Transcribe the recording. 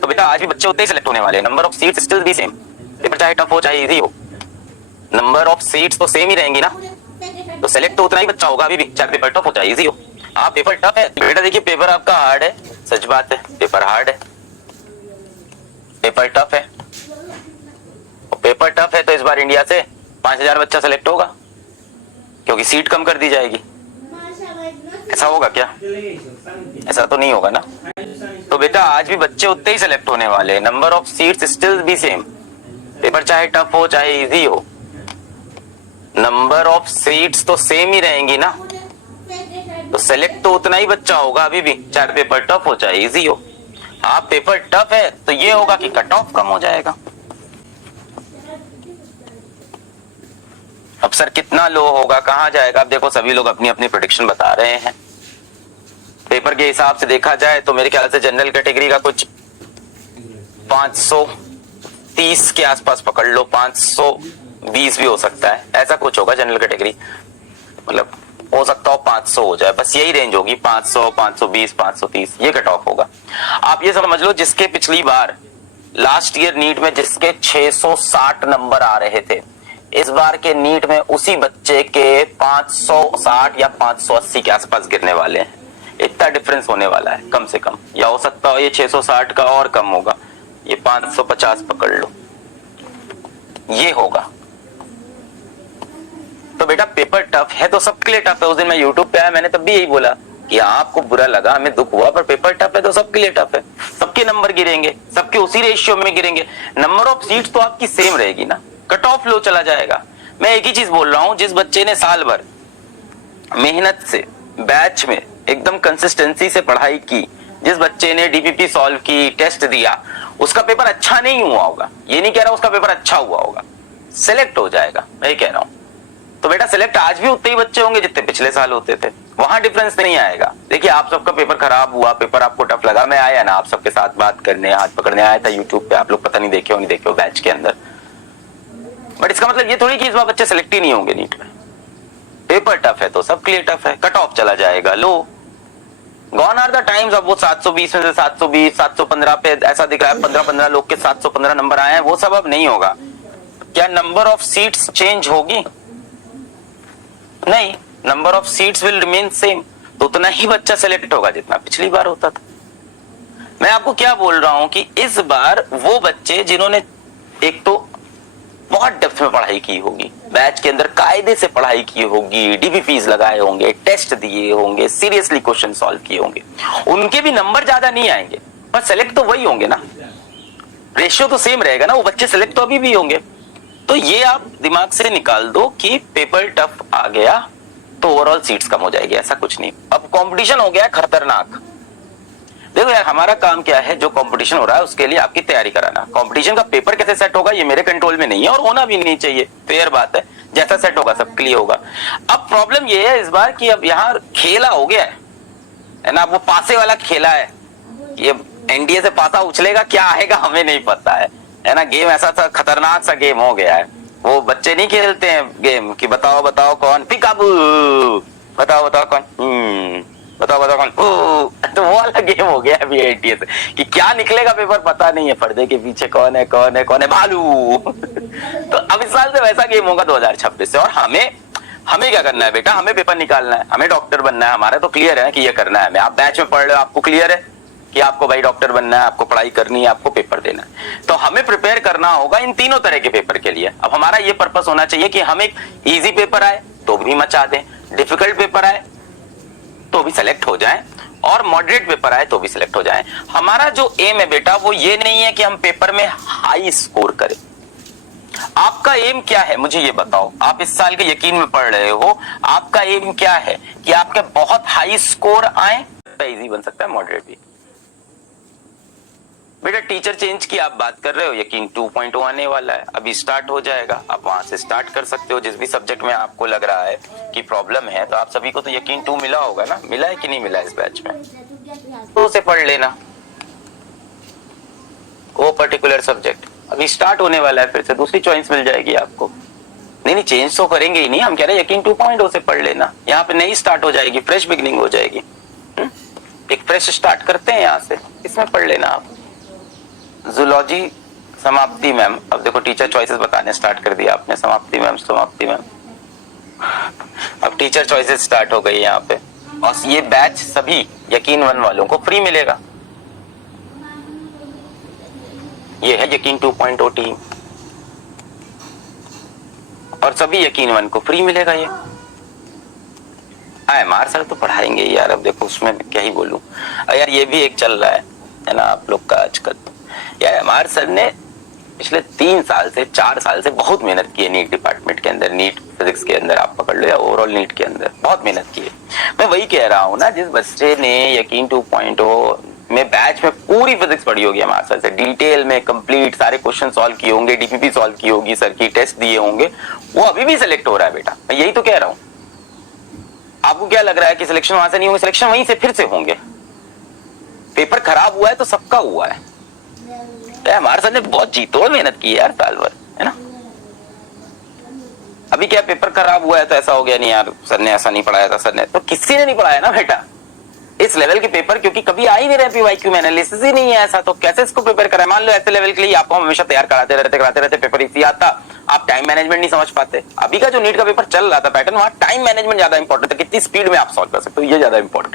तो बेटा आज भी बच्चे उतने ही सिलेक्ट होने वाले हैं, number of seats still be same, paper चाहे टफ हो चाहे इजी हो, नंबर ऑफ सीट्स तो सेम ही रहेंगी ना, तो सिलेक्ट तो उतना ही बच्चा होगा अभी भी, चाहे पेपर टफ हो चाहे इजी हो। आप पेपर टफ है बेटा, देखिए पेपर आपका हार्ड है, सच बात है, पेपर हार्ड है, पेपर टफ है, और पेपर टफ है तो इस बार इंडिया से 5000 बच्चा सिलेक्ट होगा, क्योंकि सीट कम कर दी जाएगी। ऐसा होगा क्या? ऐसा तो नहीं होगा ना। तो बेटा आज भी बच्चे उतने ही सिलेक्ट होने वाले हैं, number of seats still be same, paper चाहे टफ हो चाहे इजी हो, नंबर ऑफ सीट्स तो सेम ही रहेंगी ना, तो सेलेक्ट तो उतना ही बच्चा होगा अभी भी, चाहे पेपर टफ हो चाहे इजी हो। आप पेपर टफ है तो ये होगा कि कट ऑफ कम हो जाएगा। अब सर कितना लो होगा, कहां जाएगा? अब देखो सभी लोग अपनी अपनी प्रेडिक्शन बता रहे हैं। पेपर के हिसाब से देखा जाए तो मेरे ख्याल से जनरल कैटेगरी का कुछ 530 के आसपास पकड़ लो, 520 भी हो सकता है, ऐसा कुछ होगा जनरल कैटेगरी, मतलब हो सकता हो 500 हो जाए, बस यही रेंज होगी, 500, 520, 530 ये कट ऑफ होगा। आप ये समझ लो जिसके पिछली बार लास्ट ईयर नीट में जिसके 660 नंबर आ रहे थे, इस बार के नीट में उसी बच्चे के 560 या 580 के आसपास गिरने वाले हैं। इतना डिफरेंस होने वाला है कम से कम, या हो सकता है ये 660 का और कम होगा, ये 550 पकड़ लो, ये होगा। तो बेटा पेपर टफ है तो सबके लिए टफ है। उस दिन मैं यूट्यूब पे आया, मैंने तब भी यही बोला कि आपको बुरा लगा, हमें दुख हुआ, पर पेपर टफ है तो सबके लिए टफ है, सबके नंबर गिरेंगे, सबके उसी रेशियो में गिरेंगे, नंबर ऑफ सीट्स तो आपकी सेम रहेगी ना, कट ऑफ लो चला जाएगा। मैं एक ही चीज बोल रहा हूं, जिस बच्चे ने साल भर मेहनत से बैच में एकदम कंसिस्टेंसी से पढ़ाई की, जिस बच्चे ने डीपीपी सॉल्व की, टेस्ट दिया, उसका पेपर अच्छा नहीं हुआ होगा, ये नहीं कह रहा उसका पेपर अच्छा हुआ होगा, सिलेक्ट हो जाएगा, मैं ये कह रहा हूं। तो बेटा सिलेक्ट आज भी उतने ही बच्चे होंगे जितने पिछले साल होते थे, वहां डिफरेंस नहीं आएगा। देखिए आप सबका पेपर खराब हुआ, पेपर आपको टफ लगा, मैं आया ना आप सबके साथ बात करने, हाथ पकड़ने आया था यूट्यूब पे, आप लोग पता नहीं देखे हो नहीं देखे हो बैच के अंदर, बट इसका मतलब ये थोड़ी कि इस बार बच्चे सिलेक्ट ही नहीं होंगे नीट में। पेपर टफ है तो सबके लिए टफ है, कट ऑफ चला जाएगा लो, गॉन आर द टाइम्स। अब वो 720 में से 720, 715 पे ऐसा दिख रहा है, 15 लोग के 715 नंबर आए हैं, वो सब अब नहीं होगा। क्या नंबर ऑफ सीट्स चेंज होगी? नहीं, number of seats will remain same, तो उतना ही बच्चा सिलेक्ट होगा जितना पिछली बार होता था। मैं आपको क्या बोल रहा हूं कि इस बार वो बच्चे जिन्होंने एक तो बहुत डेप्थ में पढ़ाई की होगी, बैच के अंदर कायदे से पढ़ाई की होगी, डीपीपीज लगाए होंगे, टेस्ट दिए होंगे, सीरियसली क्वेश्चन सॉल्व किए होंगे, उनके भी नंबर ज्यादा नहीं आएंगे, पर सेलेक्ट तो वही होंगे ना, रेशियो तो सेम रहेगा ना, वो बच्चे सेलेक्ट तो अभी भी होंगे। तो ये आप दिमाग से निकाल दो कि पेपर टफ आ गया तो ओवरऑल सीट्स कम हो जाएगी, ऐसा कुछ नहीं। अब कंपटीशन हो गया खतरनाक। देखो यार हमारा काम क्या है, जो कंपटीशन हो रहा है उसके लिए आपकी तैयारी कराना। कंपटीशन का पेपर कैसे सेट होगा ये मेरे कंट्रोल में नहीं है और होना भी नहीं चाहिए, फेयर बात है, जैसा सेट होगा सबके लिए होगा। अब प्रॉब्लम ये है इस बार कि अब यहाँ खेला हो गया है ना, वो पासे वाला खेला है, ये एनडीए से पासा उछलेगा, क्या आएगा हमें नहीं पता है ना। गेम ऐसा सा खतरनाक सा गेम हो गया है, वो बच्चे नहीं खेलते हैं गेम कि बताओ बताओ कौन पिकाबू, बताओ बताओ कौन बताओ बताओ कौन, तो वो वाला गेम हो गया अभी एनडीए से कि क्या निकलेगा पेपर पता नहीं है, पर्दे के पीछे कौन है कौन है कौन है भालू। तो अब इस साल से वैसा गेम होगा 2026 से। और हमें क्या करना है बेटा, हमें पेपर निकालना है, हमें डॉक्टर बनना है, हमारा तो क्लियर है कि ये करना है हमें। आप बैच में पढ़ रहे हो, आपको क्लियर है कि आपको भाई डॉक्टर बनना है, आपको पढ़ाई करनी है, आपको पेपर देना है, तो हमें प्रिपेयर करना होगा इन तीनों तरह के पेपर के लिए। अब हमारा ये पर्पस होना चाहिए कि हम एक इजी पेपर आए तो भी मचा दें, डिफिकल्ट पेपर आए तो भी सिलेक्ट हो जाएं, और मॉडरेट पेपर आए तो भी सिलेक्ट हो जाएं। हमारा जो एम है बेटा वो ये नहीं है कि हम पेपर में हाई स्कोर करें। आपका एम क्या है मुझे ये बताओ, आप इस साल के यकीन में पढ़ रहे हो, आपका एम क्या है कि आपके बहुत हाई स्कोर आए, इजी बन सकता है मॉडरेट भी। बेटा टीचर चेंज की आप बात कर रहे हो, यकीन 2.0 आने वाला है, अभी स्टार्ट हो जाएगा, आप वहां से स्टार्ट कर सकते हो। जिस भी सब्जेक्ट में आपको लग रहा है कि प्रॉब्लम है, तो आप सभी को तो यकीन 2 मिला होगा ना, मिला है कि नहीं मिला इस बैच में, तो उसे पढ़ लेना वो पर्टिकुलर सब्जेक्ट। अभी स्टार्ट होने वाला है, फिर से दूसरी चॉइस मिल जाएगी आपको। नहीं चेंज तो करेंगे ही नहीं, हम कह रहे हैं यकीन 2.0 से पढ़ लेना, यहाँ पे नई स्टार्ट हो जाएगी, फ्रेश बिगिनिंग हो जाएगी, एक फ्रेश स्टार्ट करते हैं यहाँ से, इसमें पढ़ लेना आप। जूलॉजी समाप्ति मैम। अब देखो टीचर चॉइसेस बताने स्टार्ट कर दिया आपने, समाप्ति मैम समाप्ति मैम। अब टीचर चॉइसेस स्टार्ट हो गई यहाँ पे, और ये बैच सभी यकीन 1 वालों को फ्री मिलेगा। ये है यकीन 2.0 टीम, और सभी यकीन 1 को फ्री मिलेगा ये। IMR सर तो पढ़ाएंगे यार, अब देखो उसमें क्या ही बोलूं यार। ये भी एक चल रहा है ना आप लोग का आजकल। यार IMR सर ने पिछले 3 साल से 4 साल से बहुत मेहनत की है नीट डिपार्टमेंट के अंदर, नीट फिजिक्स के अंदर आप पकड़ लो या ओवरऑल नीट के अंदर बहुत मेहनत की है। मैं वही कह रहा हूँ ना, जिस बच्चे ने यकीन 2.0 में बैच में पूरी फिजिक्स पढ़ी होगी हमारे सर से, डिटेल में कंप्लीट सारे क्वेश्चन सॉल्व किए होंगे, DPP सॉल्व की होगी, सर की टेस्ट दिए होंगे, वो अभी भी सिलेक्ट हो रहा है बेटा। मैं यही तो कह रहा हूँ। आपको क्या लग रहा है कि सिलेक्शन वहां से नहीं होंगे? सिलेक्शन वहीं से फिर से होंगे। पेपर खराब हुआ है तो सबका हुआ है। हमारे सर ने बहुत जीतोड़ मेहनत की है यार साल भर, है ना। अभी क्या पेपर खराब हुआ है तो ऐसा हो गया नहीं यार सर ने ऐसा नहीं पढ़ाया था, सर ने तो किसी ने नहीं पढ़ाया ना बेटा इस लेवल के पेपर, क्योंकि कभी आ ही नहीं रहे PYQ में एनालिसिस ही नहीं है ऐसा, तो कैसे इसको प्रिपेयर करें? मान लो ऐसे लेवल के लिए आपको हमेशा तैयार कराते रहते पेपर इसी आता, आप टाइम मैनेजमेंट नहीं समझ पाते। अभी का जो नीट का पेपर चल रहा था पैटर्न, वहां टाइम मैनेजमेंट ज्यादा इंपॉर्टेंट था, कितनी स्पीड में आप सॉल्व कर सकते हो, ये ज्यादा इंपॉर्टेंट।